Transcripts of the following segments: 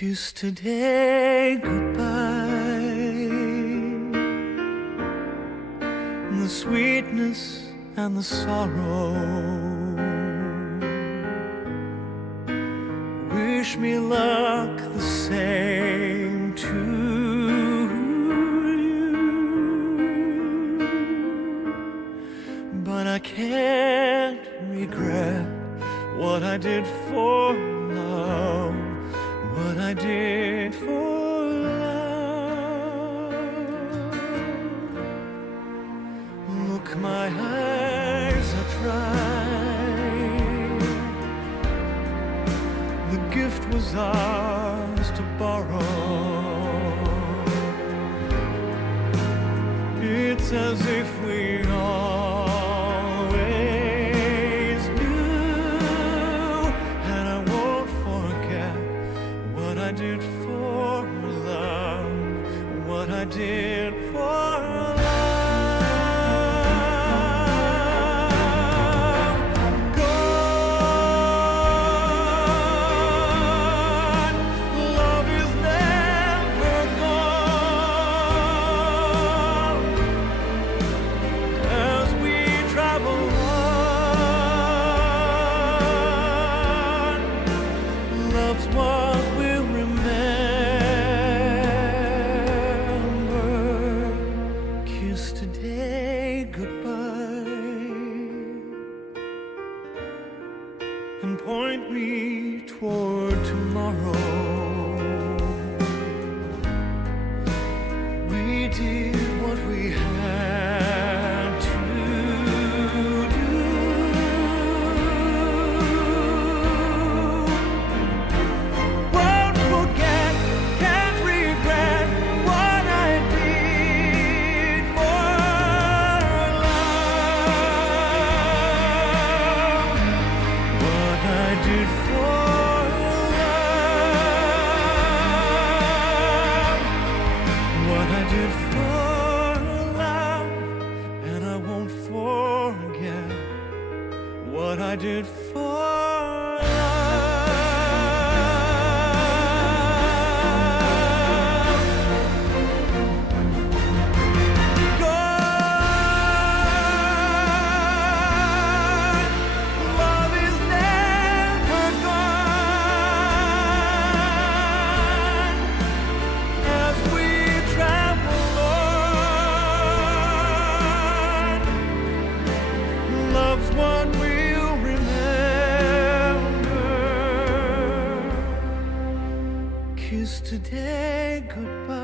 Kiss today goodbye. The sweetness and the sorrow. Wish me luck the same to you. But I can't regret what I did for love. What I did for love. Look, my eyes are dry. The gift was ours to borrow. It's as if we always knew, and I won't forget what I did for love, what I did for love. Gone, love is never gone. As we travel on, love's what we'll remember. Kiss today goodbye and point me toward tomorrow. We did what we had to do. Won't forget, can't regret what I did for love. What I did for love. What I did for love. And I won't forget what I did for love. Gone, love is never gone. As we travel on, love's what we'll remember. Kiss today goodbye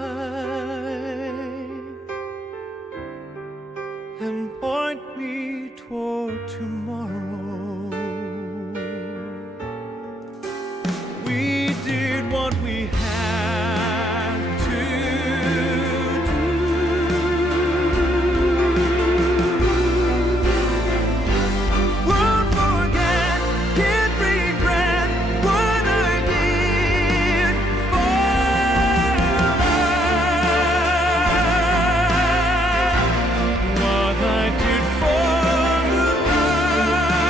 and point me toward tomorrow. We did what we had to do. Won't forget, can't regret what I did for love. What I did for love.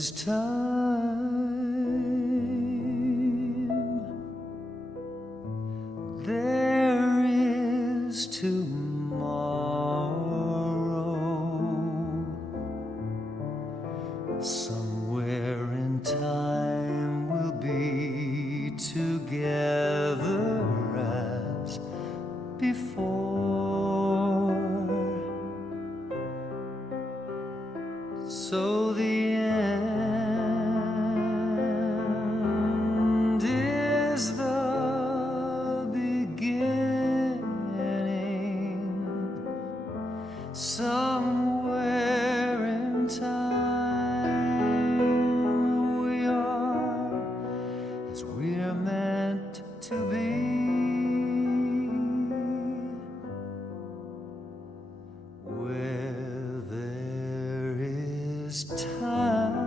is time, there is tomorrow. Somewhere in time we'll be together as before. So the end is the beginning. Somewhere in time we are as we're meant to be. Where there is time,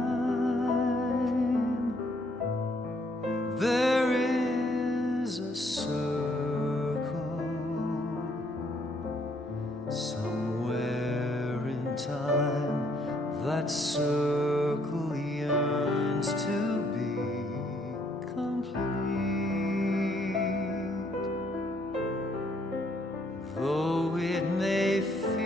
there is a circle. Somewhere in time, that circle yearns to be complete. Though it may feel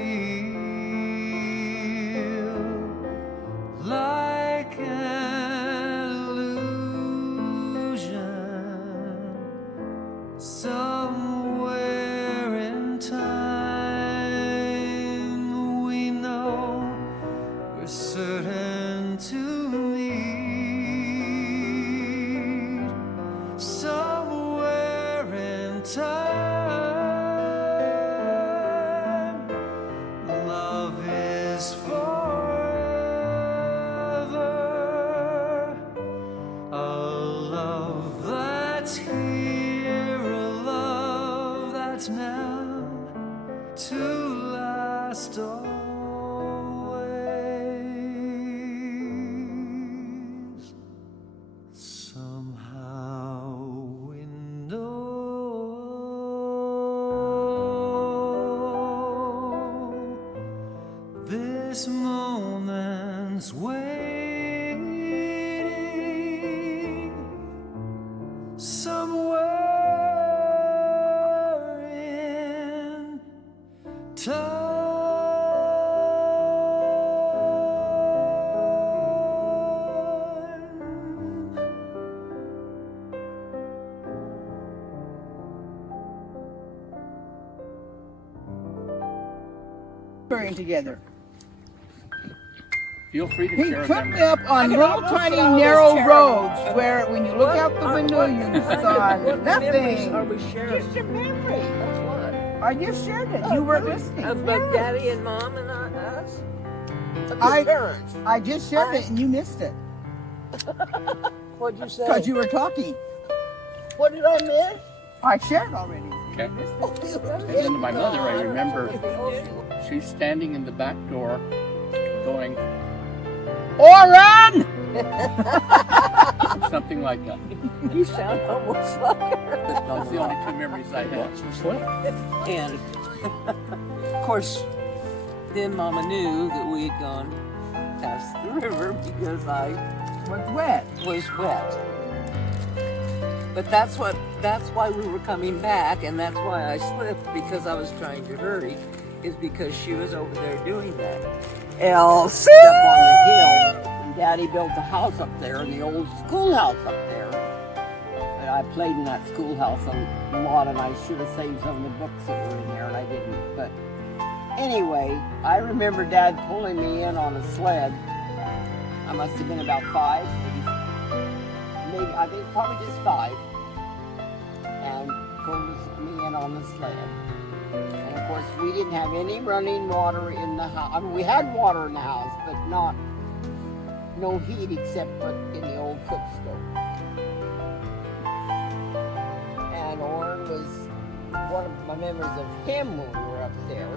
like an illusion, somewhere in time we know we're certain to meet. Somewhere in time, love is forever. A love that's here, a love that's now, to last always. Somehow we know this moment's waiting. Somewhere in time. Together. Feel free to He share took them. me up on little tiny narrow roads where when you look out the window you saw nothing. Are we sharing? Just a memory. That's what? I just shared it. You weren't listening. Of Daddy and Mom and us? Of I- your parents? I just shared it and you missed it What'd you say? because you were talking. What did I miss? I shared already. Okay. You missed Oh, it. you And then my mother, I remember, she's standing in the back door going, Oren! something like that. You sound almost like her. That's the only two memories I have. And of course, then Mama knew that we had gone past the river because I Was wet. was wet. But that's why we were coming back, and that's why I slipped, because I was trying to hurry, is because she was over there doing that. Elsie! Up on the hill, and Daddy built a house up there, in the old schoolhouse up there. And I played in that schoolhouse a lot, and I should have saved some of the books that were in there, and I didn't. But anyway, I remember Dad pulling me in on a sled. I must have been about 5, maybe I think probably just 5, and pulled me in on the sled. And of course, we didn't have any running water in the house. I mean, we had water in the house, but no heat except but in the old cook stove. And Orrin was one of my memories of him when we were up there.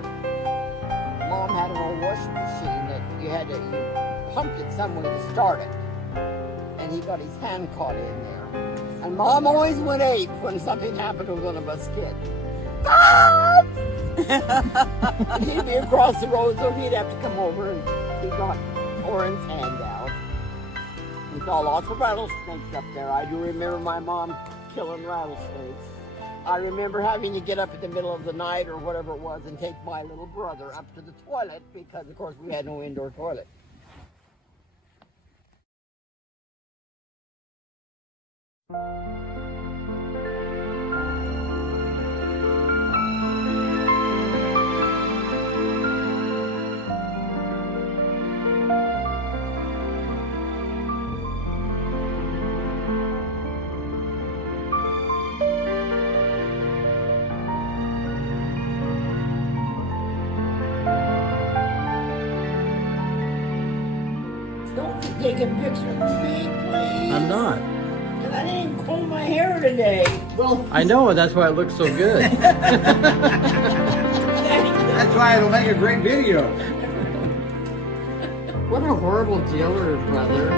Mom had an old washing machine that you pumped it some way to start it. And he got his hand caught in there. And Mom always went ape when something happened to one of us kids. Mom! And he'd be across the road, so he'd have to come over, and he got Orrin's hand out. We saw lots of rattlesnakes up there. I do remember my mom killing rattlesnakes. I remember having to get up in the middle of the night or whatever it was and take my little brother up to the toilet because, of course, we had no indoor toilet. Don't be taking pictures of me, please. I'm not. I didn't even comb my hair today. Well, I know, that's why it looks so good. That's why it'll make a great video. What a horrible dealer, brother.